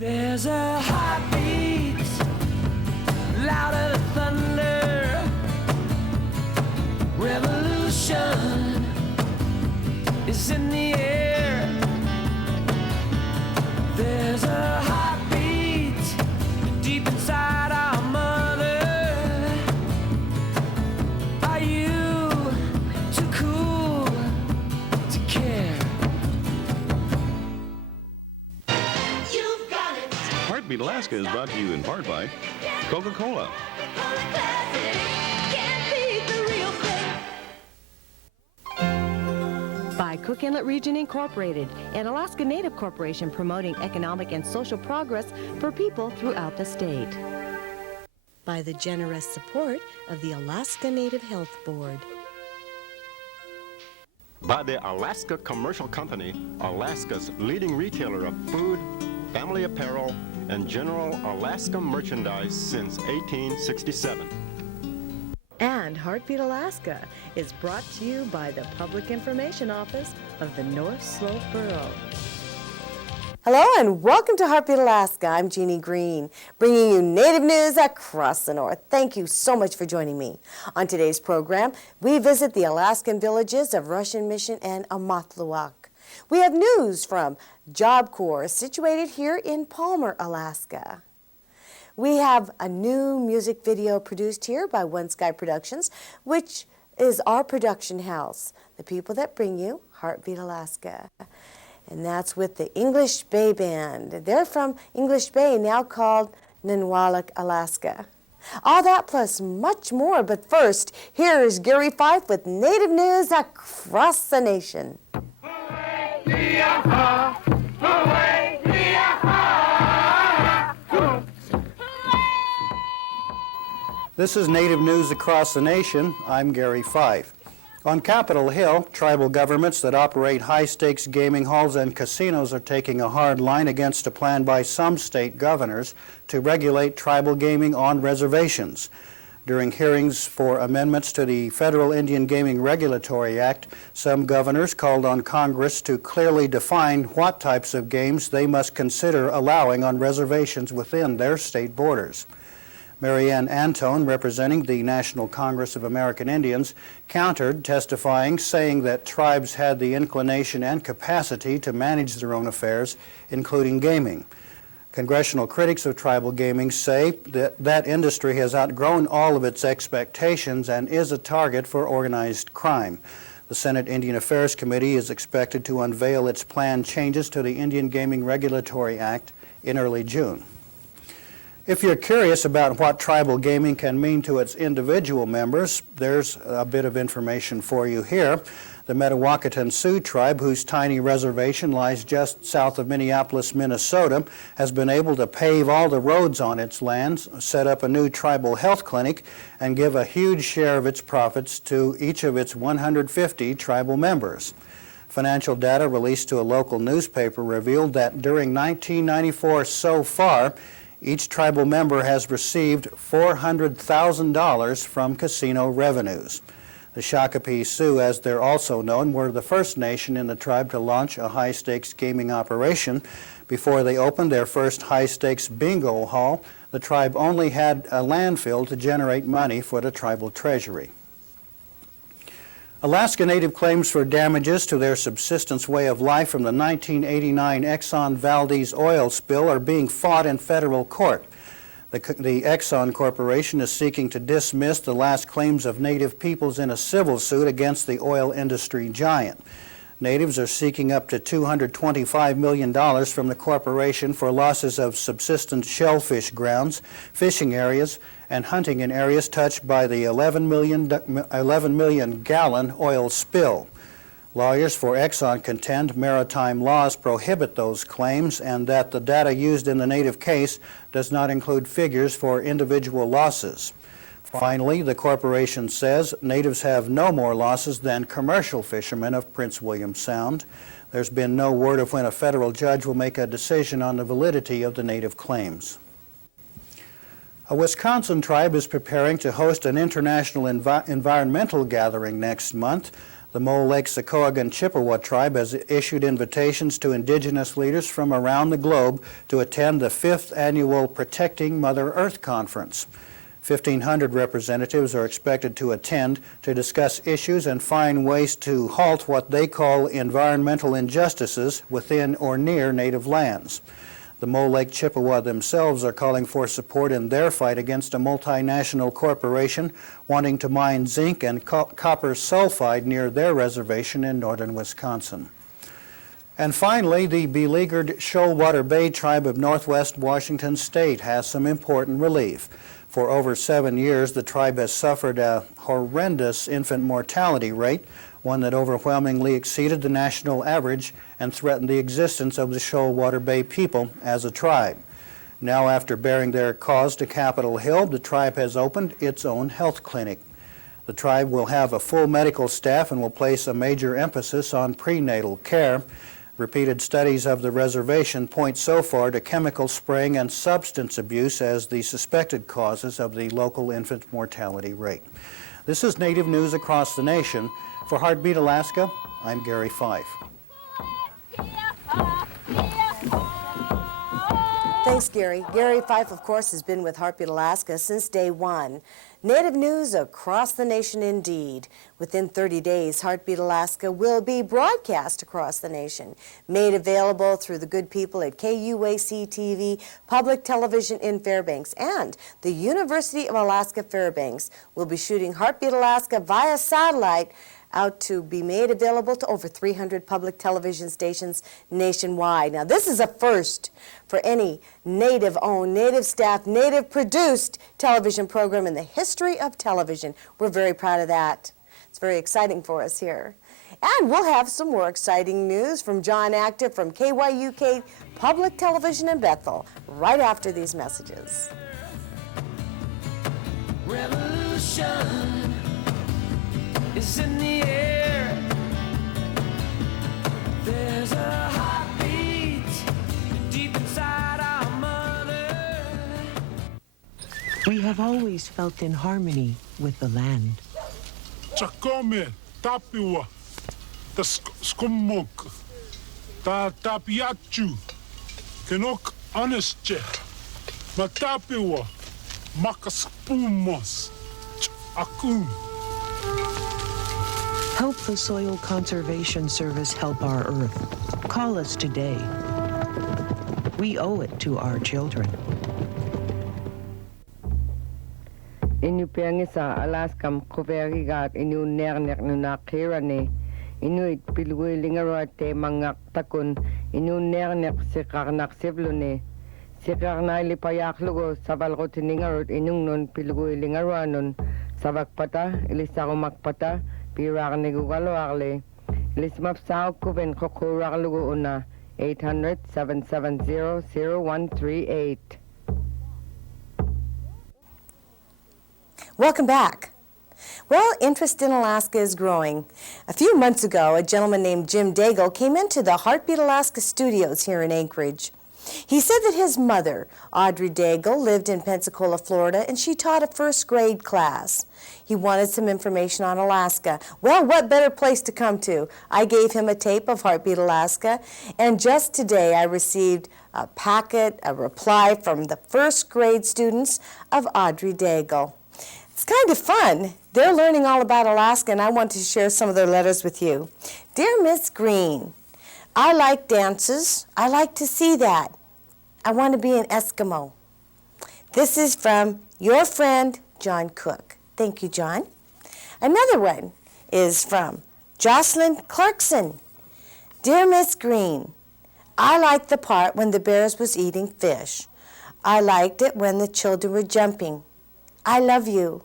There's a heartbeat, louder than thunder. Revolution is in the air. There's a heartbeat deep inside our mother. Are you too cool to care? Heartbeat Alaska is brought to you in part by Coca-Cola. By Cook Inlet Region Incorporated, an Alaska Native corporation promoting economic and social progress for people throughout the state. By the generous support of the Alaska Native Health Board. By the Alaska Commercial Company, Alaska's leading retailer of food, family apparel, and general Alaska merchandise since 1867. And Heartbeat Alaska is brought to you by the Public Information Office of the North Slope Borough. Hello and welcome to Heartbeat Alaska. I'm Jeannie Green, bringing you Native news across the North. Thank you so much for joining me. On today's program, we visit the Alaskan villages of Russian Mission and Atmautluak. We have news from Job Corps, situated here in Palmer, Alaska. We have a new music video produced here by One Sky Productions, which is our production house, the people that bring you Heartbeat Alaska. And that's with the English Bay Band. They're from English Bay, now called Nanwalek, Alaska. All that plus much more, but first, here is Gary Fife with Native news across the nation. This is Native News Across the Nation. I'm Gary Fife. On Capitol Hill, tribal governments that operate high-stakes gaming halls and casinos are taking a hard line against a plan by some state governors to regulate tribal gaming on reservations. During hearings for amendments to the Federal Indian Gaming Regulatory Act, some governors called on Congress to clearly define what types of games they must consider allowing on reservations within their state borders. Marianne Estelle, representing the National Congress of American Indians, countered, testifying, saying that tribes had the inclination and capacity to manage their own affairs, including gaming. Congressional critics of tribal gaming say that that industry has outgrown all of its expectations and is a target for organized crime. The Senate Indian Affairs Committee is expected to unveil its planned changes to the Indian Gaming Regulatory Act in early June. If you're curious about what tribal gaming can mean to its individual members, there's a bit of information for you here. The Metawakan Sioux tribe, whose tiny reservation lies just south of Minneapolis, Minnesota, has been able to pave all the roads on its lands, set up a new tribal health clinic, and give a huge share of its profits to each of its 150 tribal members. Financial data released to a local newspaper revealed that during 1994 so far, each tribal member has received $400,000 from casino revenues. The Shakopee Sioux, as they're also known, were the first nation in the tribe to launch a high-stakes gaming operation. Before they opened their first high-stakes bingo hall, the tribe only had a landfill to generate money for the tribal treasury. Alaska Native claims for damages to their subsistence way of life from the 1989 Exxon Valdez oil spill are being fought in federal court. The Exxon Corporation is seeking to dismiss the last claims of Native peoples in a civil suit against the oil industry giant. Natives are seeking up to $225 million from the corporation for losses of subsistence shellfish grounds, fishing areas, and hunting in areas touched by the 11 million gallon oil spill. Lawyers for Exxon contend maritime laws prohibit those claims and that the data used in the Native case does not include figures for individual losses. Finally, the corporation says Natives have no more losses than commercial fishermen of Prince William Sound. There's been no word of when a federal judge will make a decision on the validity of the Native claims. A Wisconsin tribe is preparing to host an international environmental gathering next month. The Mole Lake Secaucus Chippewa tribe has issued invitations to indigenous leaders from around the globe to attend the 5th annual Protecting Mother Earth Conference. 1,500 representatives are expected to attend to discuss issues and find ways to halt what they call environmental injustices within or near native lands. The Mole Lake Chippewa themselves are calling for support in their fight against a multinational corporation wanting to mine zinc and copper sulfide near their reservation in northern Wisconsin. And finally, the beleaguered Shoalwater Bay tribe of northwest Washington state has some important relief. For over 7 years, the tribe has suffered a horrendous infant mortality rate, one that overwhelmingly exceeded the national average and threatened the existence of the Shoalwater Bay people as a tribe. Now, after bearing their cause to Capitol Hill, the tribe has opened its own health clinic. The tribe will have a full medical staff and will place a major emphasis on prenatal care. Repeated studies of the reservation point so far to chemical spraying and substance abuse as the suspected causes of the local infant mortality rate. This is Native News Across the Nation. For Heartbeat Alaska, I'm Gary Fife. Thanks, Gary. Gary Fife, of course, has been with Heartbeat Alaska since day one. Native news across the nation indeed. Within 30 days, Heartbeat Alaska will be broadcast across the nation, made available through the good people at KYUK-TV, public television in Fairbanks, and the University of Alaska Fairbanks will be shooting Heartbeat Alaska via satellite out to be made available to over 300 public television stations nationwide. Now, this is a first for any Native-owned, Native-staffed, Native-produced television program in the history of television. We're very proud of that. It's very exciting for us here. And we'll have some more exciting news from John Active from KYUK Public Television in Bethel right after these messages. Revolution is in the air. There's a heartbeat deep inside our mother. We have always felt in harmony with the land. Chakome, tapiwa, ta skumok, ta tapiachu, kenok anesche, matapiwa, makaspumos, akum. Help the Soil Conservation Service help our earth. Call us today. We owe it to our children. Inu piangisa Alaskam koverigat inu nernek nunakirane inu pilwilingarote mangak takun inu nernek sikarnak sivlune sikarnai lipayaklugo savalrotiningarot inung non pilwilingaroanon savakpata ilisarumakpata piraknigugalwarle ilismapsao kuven kokurarlugo una 800-770-0138. Welcome back. Well, interest in Alaska is growing. A few months ago, a gentleman named Jim Daigle came into the Heartbeat Alaska studios here in Anchorage. He said that his mother, Audrey Daigle, lived in Pensacola, Florida, and she taught a first grade class. He wanted some information on Alaska. Well, what better place to come to? I gave him a tape of Heartbeat Alaska, and just today I received a reply from the first grade students of Audrey Daigle. It's kind of fun. They're learning all about Alaska, and I want to share some of their letters with you. Dear Miss Green, I like dances. I like to see that. I want to be an Eskimo. This is from your friend, John Cook. Thank you, John. Another one is from Jocelyn Clarkson. Dear Miss Green, I liked the part when the bears was eating fish. I liked it when the children were jumping. I love you.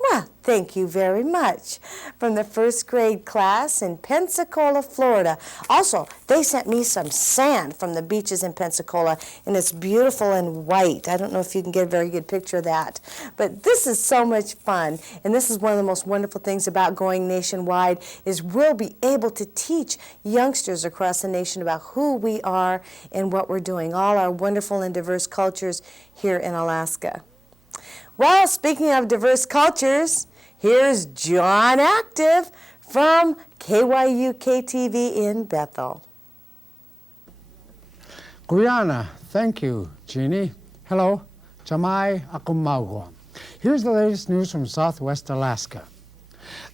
Well, thank you very much. From the first grade class in Pensacola, Florida. Also, they sent me some sand from the beaches in Pensacola, and it's beautiful and white. I don't know if you can get a very good picture of that. But this is so much fun, and this is one of the most wonderful things about going nationwide is we'll be able to teach youngsters across the nation about who we are and what we're doing, all our wonderful and diverse cultures here in Alaska. Well, speaking of diverse cultures, here's John Active from KYUK-TV in Bethel. Guyana, thank you, Jeannie. Hello, Jamai Akumagwa. Here's the latest news from Southwest Alaska.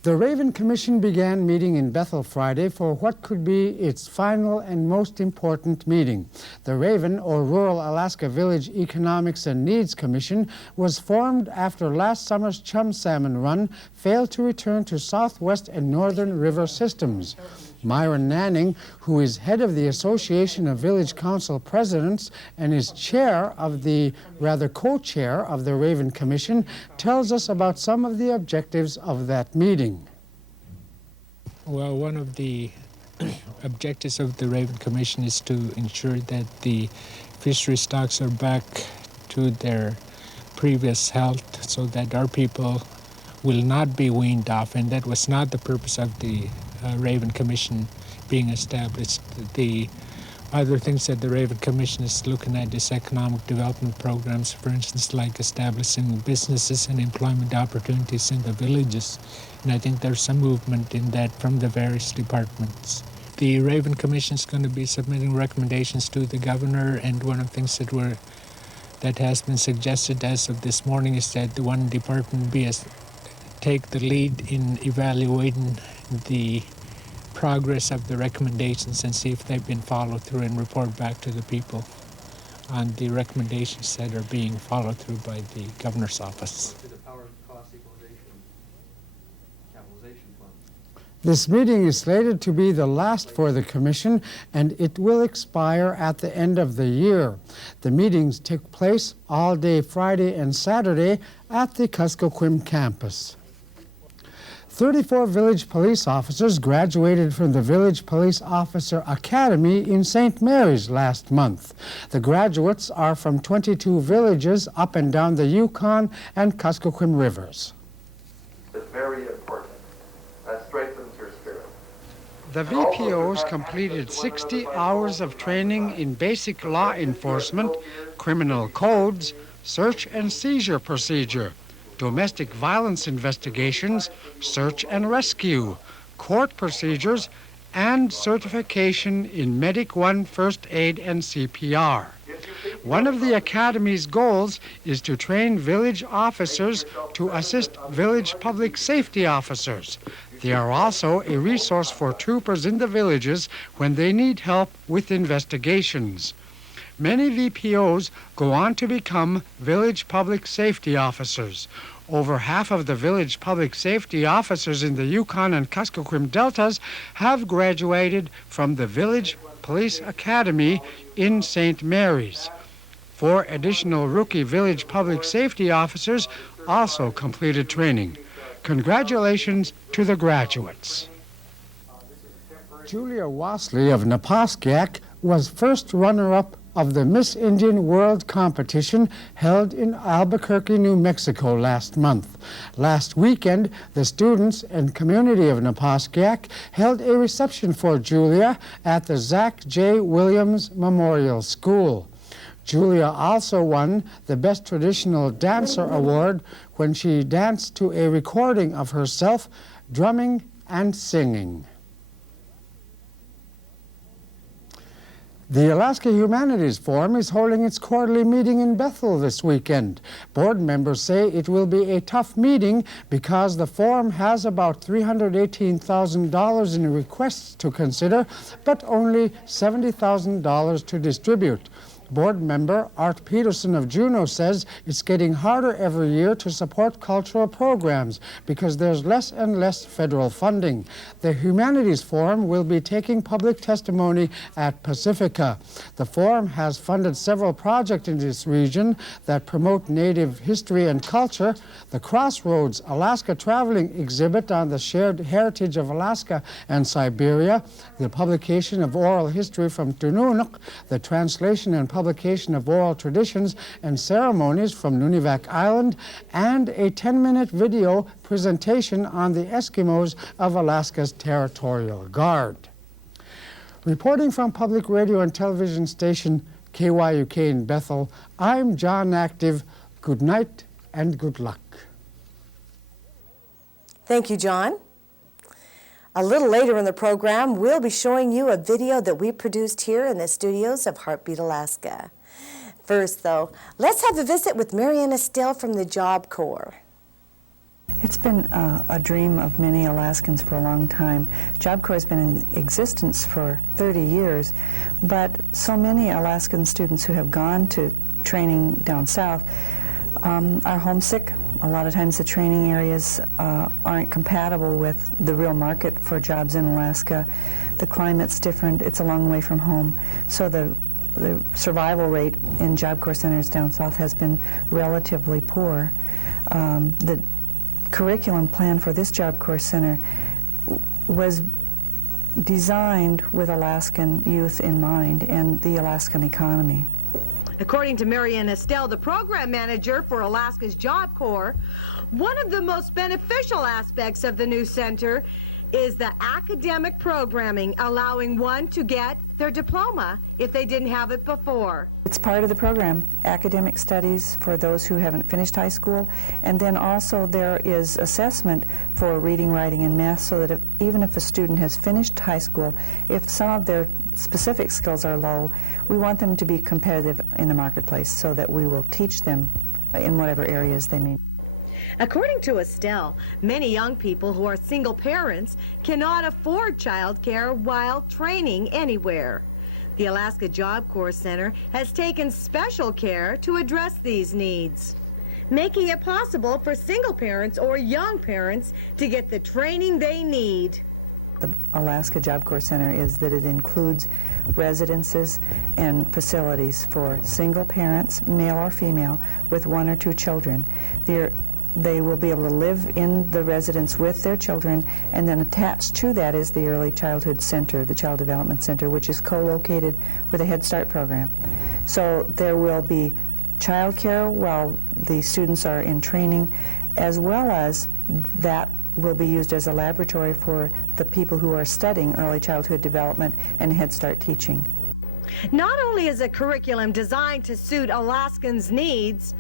The Raven Commission began meeting in Bethel Friday for what could be its final and most important meeting. The Raven, or Rural Alaska Village Economics and Needs Commission, was formed after last summer's chum salmon run failed to return to southwest and northern river systems. Myron Naneng, who is head of the Association of Village Council Presidents and is co-chair of the Raven Commission, tells us about some of the objectives of that meeting. Well, one of the objectives of the Raven Commission is to ensure that the fishery stocks are back to their previous health so that our people will not be weaned off, and that was not the purpose of the Raven Commission being established. The other things that the Raven Commission is looking at is economic development programs, for instance, like establishing businesses and employment opportunities in the villages. And I think there's some movement in that from the various departments. The Raven Commission is going to be submitting recommendations to the governor, and one of the things that has been suggested as of this morning is that the one department take the lead in evaluating the progress of the recommendations and see if they've been followed through and report back to the people on the recommendations that are being followed through by the governor's office. This meeting is slated to be the last for the Commission, and it will expire at the end of the year. The meetings take place all day Friday and Saturday at the Kuskokwim campus. 34 village police officers graduated from the Village Police Officer Academy in St. Mary's last month. The graduates are from 22 villages up and down the Yukon and Kuskokwim rivers. It's very important. That strengthens your spirit. The VPOs completed 60 hours of training in basic law enforcement, criminal codes, search and seizure procedure, domestic violence investigations, search and rescue, court procedures, and certification in Medic 1 first aid and CPR. One of the Academy's goals is to train village officers to assist village public safety officers. They are also a resource for troopers in the villages when they need help with investigations. Many VPOs go on to become village public safety officers. Over half of the village public safety officers in the Yukon and Kuskokwim deltas have graduated from the Village Police Academy in St. Mary's. 4 additional rookie village public safety officers also completed training. Congratulations to the graduates. Julia Wasley of Napaskiak was first runner-up of the Miss Indian World Competition held in Albuquerque, New Mexico last month. Last weekend, the students and community of Napaskiak held a reception for Julia at the Zach J. Williams Memorial School. Julia also won the Best Traditional Dancer Award when she danced to a recording of herself drumming and singing. The Alaska Humanities Forum is holding its quarterly meeting in Bethel this weekend. Board members say it will be a tough meeting because the forum has about $318,000 in requests to consider, but only $70,000 to distribute. Board member Art Peterson of Juneau says it's getting harder every year to support cultural programs because there's less and less federal funding. The Humanities Forum will be taking public testimony at Pacifica. The forum has funded several projects in this region that promote Native history and culture. The Crossroads Alaska Traveling exhibit on the shared heritage of Alaska and Siberia, the publication of oral history from Tununuk, the translation and publication of oral traditions and ceremonies from Nunivak Island, and a 10-minute video presentation on the Eskimos of Alaska's Territorial Guard. Reporting from public radio and television station KYUK in Bethel, I'm John Active. Good night and good luck. Thank you, John. A little later in the program, we'll be showing you a video that we produced here in the studios of Heartbeat, Alaska. First, though, let's have a visit with Marianna Still from the Job Corps. It's been a dream of many Alaskans for a long time. Job Corps has been in existence for 30 years, but so many Alaskan students who have gone to training down south are homesick. A lot of times the training areas aren't compatible with the real market for jobs in Alaska. The climate's different. It's a long way from home. So the survival rate in Job Corps centers down south has been relatively poor. The curriculum plan for this Job Corps center was designed with Alaskan youth in mind and the Alaskan economy. According to Marian Estelle, the program manager for Alaska's Job Corps, one of the most beneficial aspects of the new center is the academic programming, allowing one to get their diploma if they didn't have it before. It's part of the program, academic studies for those who haven't finished high school, and then also there is assessment for reading, writing, and math, so that even if a student has finished high school, if some of their specific skills are low, we want them to be competitive in the marketplace so that we will teach them in whatever areas they may. According to Estelle, many young people who are single parents cannot afford child care while training anywhere. The Alaska Job Corps Center has taken special care to address these needs, making it possible for single parents or young parents to get the training they need. The Alaska Job Corps Center is that it includes residences and facilities for single parents, male or female, with 1 or 2 children. They will be able to live in the residence with their children, and then attached to that is the Early Childhood Center, the Child Development Center, which is co-located with a Head Start program. So there will be child care while the students are in training, as well as that will be used as a laboratory for the people who are studying early childhood development and Head Start teaching. Not only is a curriculum designed to suit Alaskans' needs,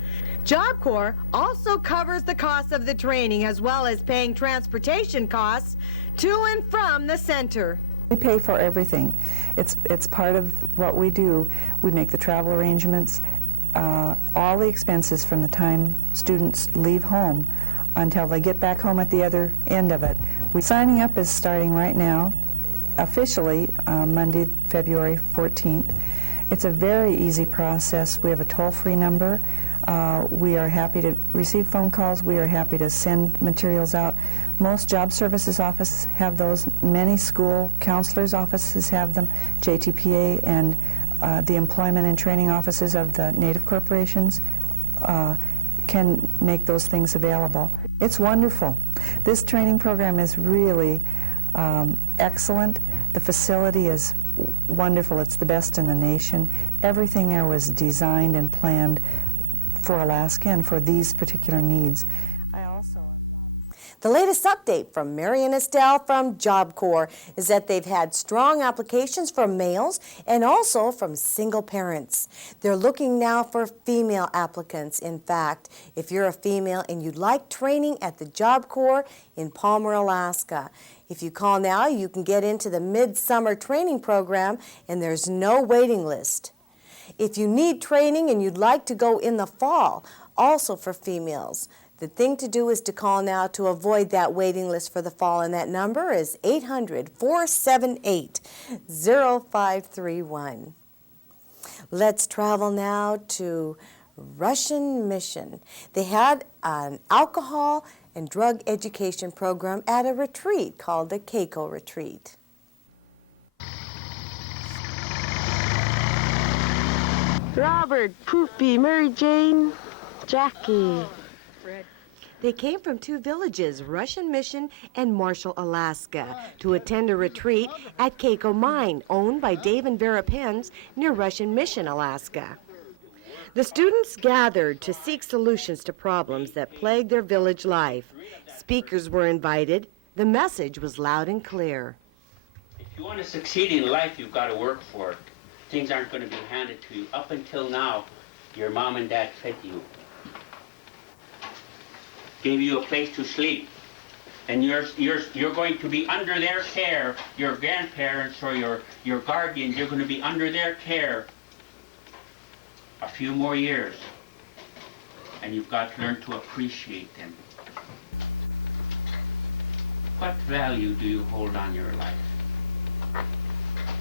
Job Corps also covers the cost of the training as well as paying transportation costs to and from the center. We pay for everything. It's part of what we do. We make the travel arrangements, all the expenses from the time students leave home until they get back home at the other end of it. Signing up is starting right now, officially Monday, February 14th. It's a very easy process. We have a toll-free number. We are happy to receive phone calls. We are happy to send materials out. Most job services offices have those. Many school counselors' offices have them. JTPA and the employment and training offices of the Native corporations can make those things available. It's wonderful. This training program is really excellent. The facility is wonderful. It's the best in the nation. Everything there was designed and planned for Alaska and for these particular needs. The latest update from Marian Estelle from Job Corps is that they've had strong applications from males and also from single parents. They're looking now for female applicants. In fact, if you're a female and you'd like training at the Job Corps in Palmer, Alaska, if you call now, you can get into the Midsummer Training Program, and there's no waiting list. If you need training and you'd like to go in the fall, also for females, the thing to do is to call now to avoid that waiting list for the fall, and that number is 800-478-0531. Let's travel now to Russian Mission. They had an alcohol and drug education program at a retreat called the Caico Retreat. Robert, Poopy, Mary Jane, Jackie. They came from 2 villages, Russian Mission and Marshall, Alaska, to attend a retreat at Caico Mine, owned by Dave and Vera Pence near Russian Mission, Alaska. The students gathered to seek solutions to problems that plagued their village life. Speakers were invited. The message was loud and clear. If you want to succeed in life, you've got to work for it. Things aren't going to be handed to you. Up until now, your mom and dad fed you, gave you a place to sleep, And you're going to be under their care, your grandparents or your guardians, you're going to be under their care a few more years. And you've got to learn to appreciate them. What value do you hold on your life?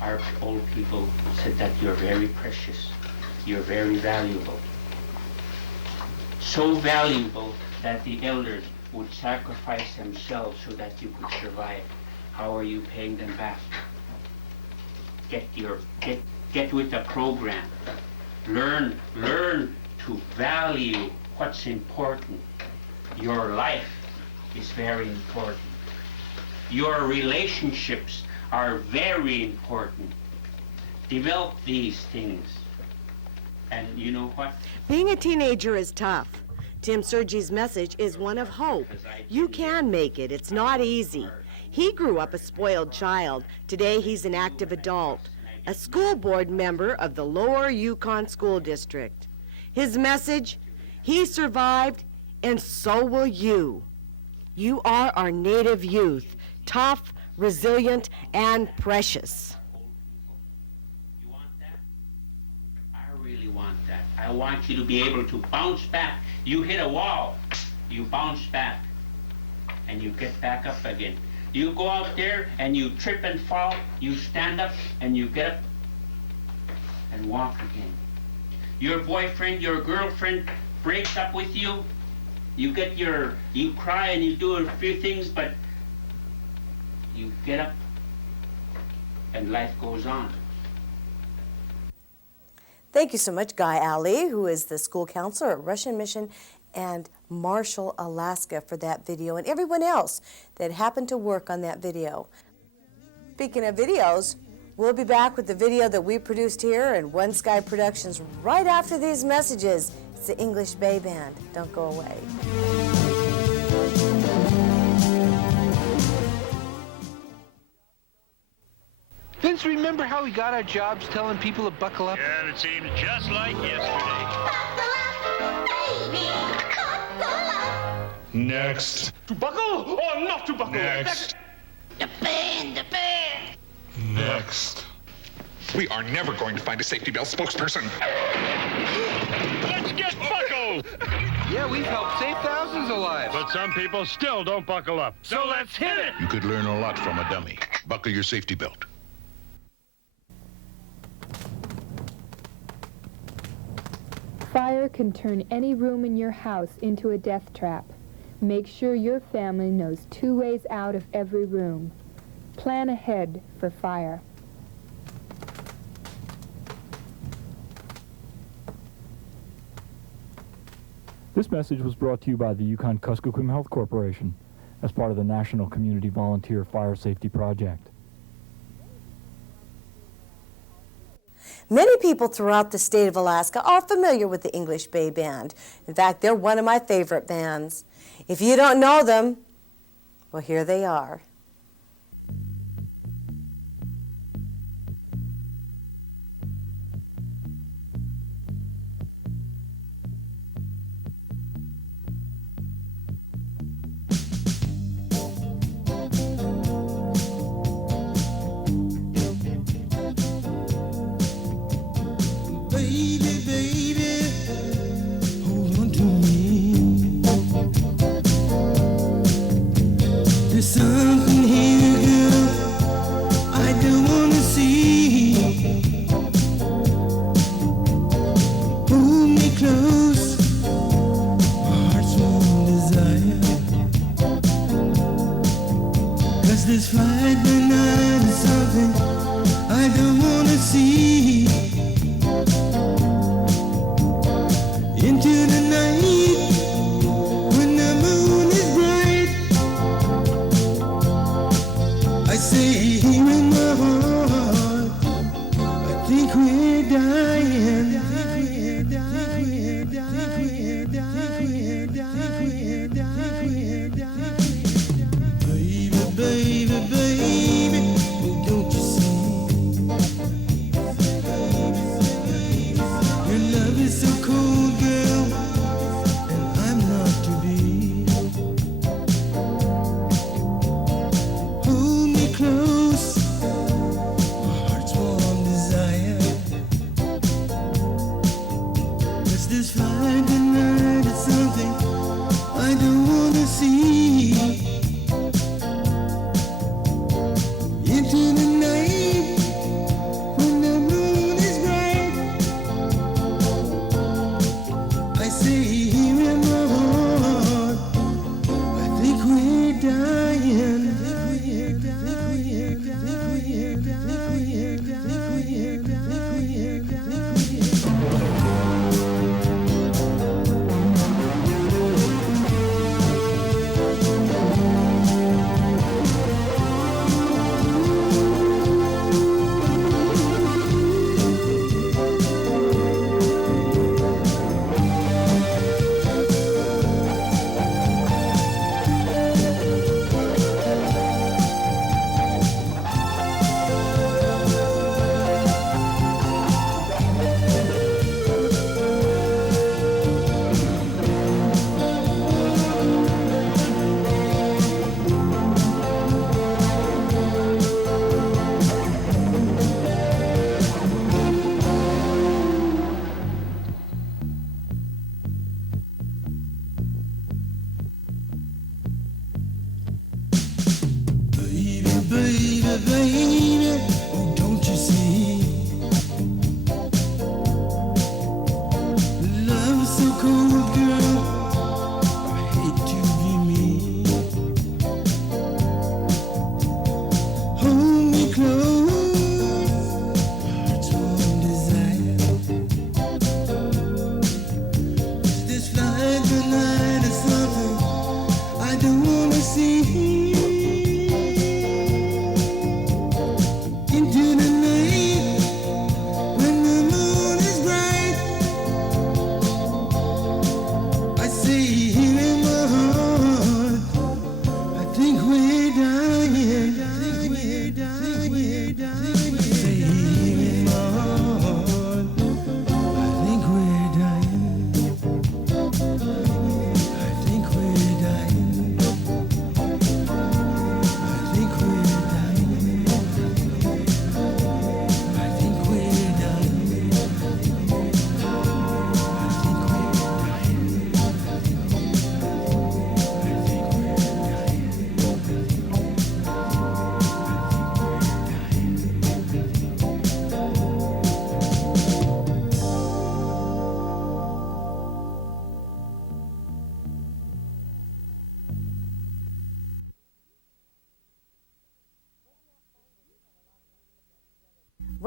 Our old people said that you're very precious, you're very valuable. So valuable that the elders would sacrifice themselves so that you could survive. How are you paying them back? Get with the program. Learn to value what's important. Your life is very important. Your relationships are very important. Develop these things. And you know what? Being a teenager is tough. Tim Sergie's message is one of hope. You can make it. It's not easy. He grew up a spoiled child. Today he's an active adult, a school board member of the Lower Yukon School District. His message, he survived, and so will you. You are our native youth, tough, resilient, and precious. You want that? I really want that. I want you to be able to bounce back. You hit a wall, you bounce back, and you get back up again. You go out there and you trip and fall, you stand up and you get up and walk again. Your boyfriend, your girlfriend breaks up with you, you cry and you do a few things, but you get up and life goes on. Thank you so much, Guy Ali, who is the school counselor at Russian Mission and Marshall, Alaska, for that video, and everyone else that happened to work on that video. Speaking of videos, we'll be back with the video that we produced here in One Sky Productions right after these messages. It's the English Bay Band. Don't go away. Vince, remember how we got our jobs telling people to buckle up? Yeah, it seems just like yesterday. Next. To buckle or not to buckle? Next. The band. Next. We are never going to find a safety belt spokesperson. Let's get buckled! Yeah, we've helped save thousands of lives. But some people still don't buckle up. So let's hit it! You could learn a lot from a dummy. Buckle your safety belt. Fire can turn any room in your house into a death trap. Make sure your family knows 2 ways out of every room. Plan ahead for fire. This message was brought to you by the Yukon-Kuskokwim Health Corporation as part of the National Community Volunteer Fire Safety Project. Many people throughout the state of Alaska are familiar with the English Bay Band. In fact, they're one of my favorite bands. If you don't know them, well, here they are. Something here, girl, I don't wanna see. Hold me close, my heart's one desire. 'Cause this flight by night is something I don't wanna see. Into the night, when the moon is bright, I say here in my heart, I think we're dying. Baby, baby, baby, oh, don't you see? Your love is so cold, girl, and I'm not to be.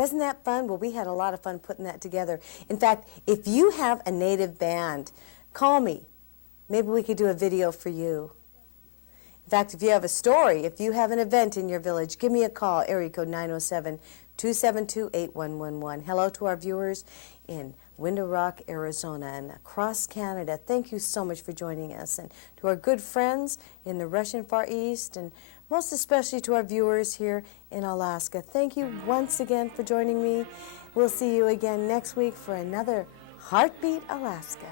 Wasn't that fun? Well, we had a lot of fun putting that together. In fact, if you have a native band, call me. Maybe we could do a video for you. In fact, if you have a story, if you have an event in your village, give me a call, area code 907-272-8111. Hello to our viewers in Window Rock, Arizona, and across Canada. Thank you so much for joining us. And to our good friends in the Russian Far East, and most especially to our viewers here in Alaska. Thank you once again for joining me. We'll see you again next week for another Heartbeat Alaska.